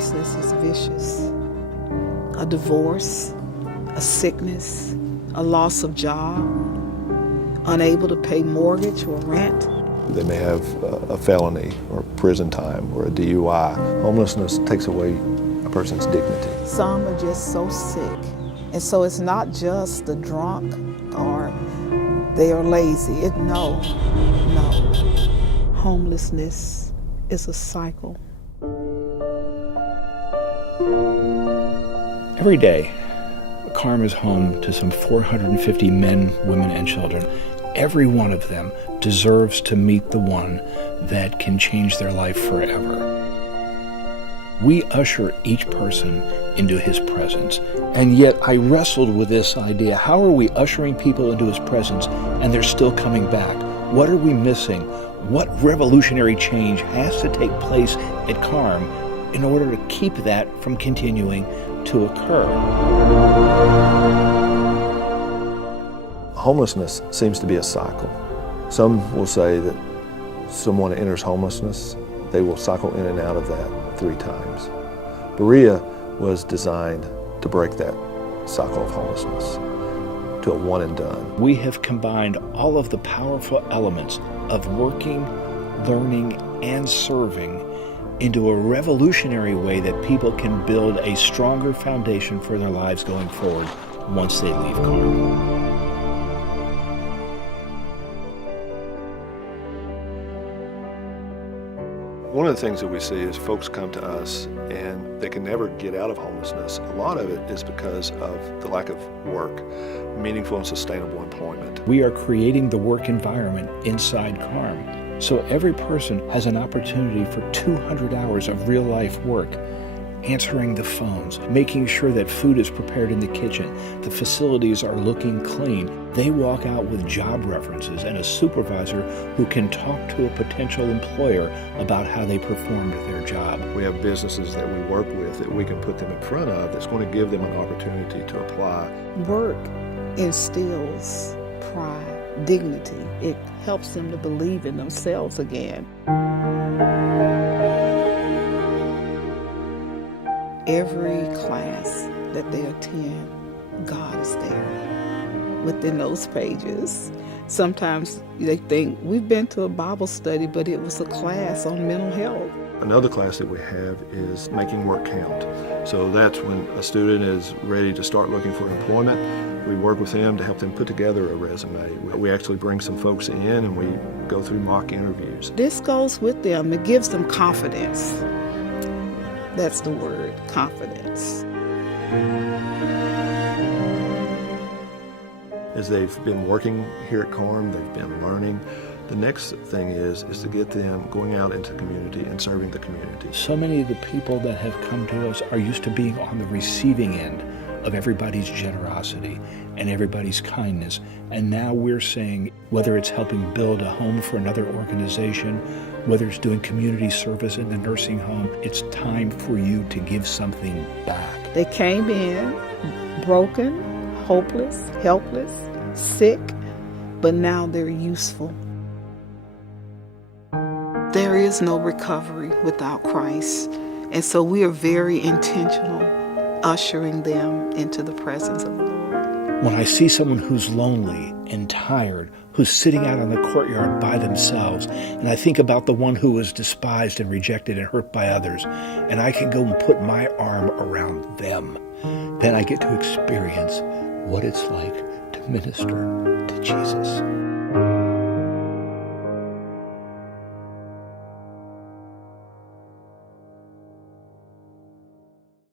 homelessness is vicious. A divorce, a sickness, a loss of job, unable to pay mortgage or rent. They may have a felony or prison time or a DUI. Homelessness takes away a person's dignity. Some are just so sick. And so it's not just the drunk or they are lazy. No. Homelessness is a cycle. Every day, KARM is home to some 450 men, women, and children. Every one of them deserves to meet the one that can change their life forever. We usher each person into his presence. And yet I wrestled with this idea. How are we ushering people into his presence and they're still coming back? What are we missing? What revolutionary change has to take place at KARM in order to keep that from continuing to occur? Homelessness seems to be a cycle. Some will say that someone enters homelessness, they will cycle in and out of that 3 times. Berea was designed to break that cycle of homelessness to a one and done. We have combined all of the powerful elements of working, learning, and serving into a revolutionary way that people can build a stronger foundation for their lives going forward once they leave KARM. One of the things that we see is folks come to us and they can never get out of homelessness. A lot of it is because of the lack of work, meaningful and sustainable employment. We are creating the work environment inside KARM. So every person has an opportunity for 200 hours of real life work, answering the phones, making sure that food is prepared in the kitchen, the facilities are looking clean. They walk out with job references and a supervisor who can talk to a potential employer about how they performed their job. We have businesses that we work with that we can put them in front of that's going to give them an opportunity to apply. Work instills pride, dignity. It helps them to believe in themselves again. Every class that they attend, God is there within those pages. Sometimes they think we've been to a Bible study, but it was a class on mental health. Another class that we have is making work count. So that's when a student is ready to start looking for employment. We work with them to help them put together a resume. We actually bring some folks in and we go through mock interviews. This goes with them. It gives them confidence. That's the word, confidence. As they've been working here at KARM, they've been learning. The next thing is to get them going out into the community and serving the community. So many of the people that have come to us are used to being on the receiving end of everybody's generosity and everybody's kindness. And now we're saying, whether it's helping build a home for another organization, whether it's doing community service in the nursing home, it's time for you to give something back. They came in broken, hopeless, helpless, sick, but now they're useful. There is no recovery without Christ. And so we are very intentional ushering them into the presence of the Lord. When I see someone who's lonely and tired, who's sitting out on the courtyard by themselves, and I think about the one who was despised and rejected and hurt by others, and I can go and put my arm around them, then I get to experience what it's like to minister to Jesus.